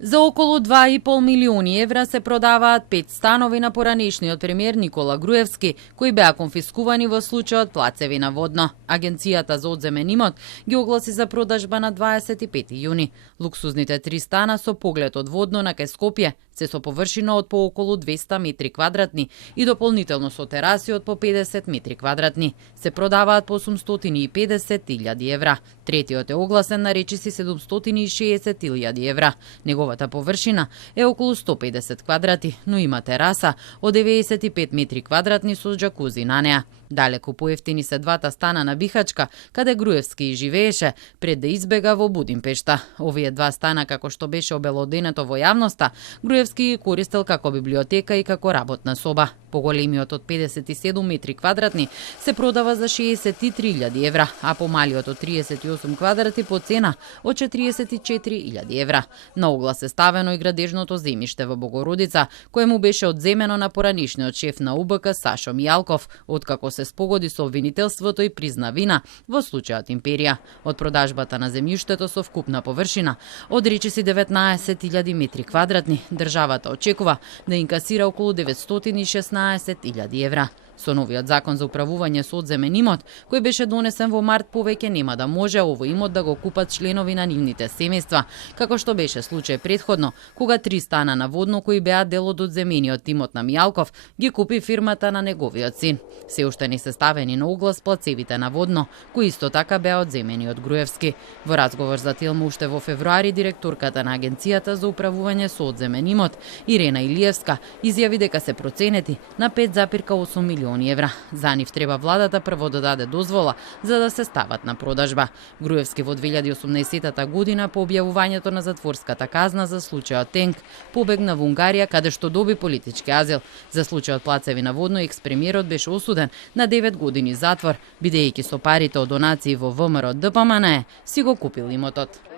За околу 2,5 милиони евра се продаваат 5 станови на поранешниот премиер Никола Груевски, кои беа конфискувани во случајот Плацевина водно. Агенцијата за одземен имот ги огласи за продажба на 25 јуни. Луксузните 3 стана со поглед од водно на кај Скопје се со површина од по околу 200 метри квадратни и дополнително со тераси од по 50 метри квадратни. Се продаваат по 850.000 евра. Третиот е огласен на речиси 760.000 евра. Неговата површина е околу 150 квадрати, но има тераса од 95 метри квадратни со џакузи на неа. Далеку поевтини се двата стана на Бихачка, каде Груевски и живееше пред да избега во Будимпешта. Овие два стана, како што беше обелоденето во јавноста, Груевски ги користел како библиотека и како работна соба. Поголемиот од 57 метри квадратни се продава за 63.000 евра, а помалиот од 38 квадрати по цена од 44.000 евра. На оглас е ставено и градежното земјиште во Богородица, кое му беше одземено на поранишниот шеф на УБК Сашо Мијалков, откако се спогоди со обвинителството и призна вина во случајот Империја. Од продажбата на земјиштето со вкупна површина од речиси 19.000 метри квадратни, државата очекува да инкасира околу 916.000 евра. Со новиот закон за управување со одземен имот, кој беше донесен во март, повеќе нема да може овој имот да го купат членови на нивните семејства, како што беше случај предходно, кога 3 стана на водно кои беа дел од одземениот имот на Мијалков, ги купи фирмата на неговиот син. Се уште не се ставени на оглас плацевите на водно, кои исто така беа одземени од Груевски. Во разговор за Телма уште во февруари, директорката на Агенцијата за управување со одземен имот, Ирена Илиевска, изјави дека се проценети на 5,8 милиони евра. За нив треба владата прво да даде дозвола за да се стават на продажба. Груевски во 2018 година по објавувањето на затворската казна за случајот Тенк побегна во Унгарија, каде што доби политички азил. За случајот Плацевина водно екс-премиерот беше осуден на 9 години затвор, бидејќи со парите од донации во ВМРО ДПМН си го купил имотот.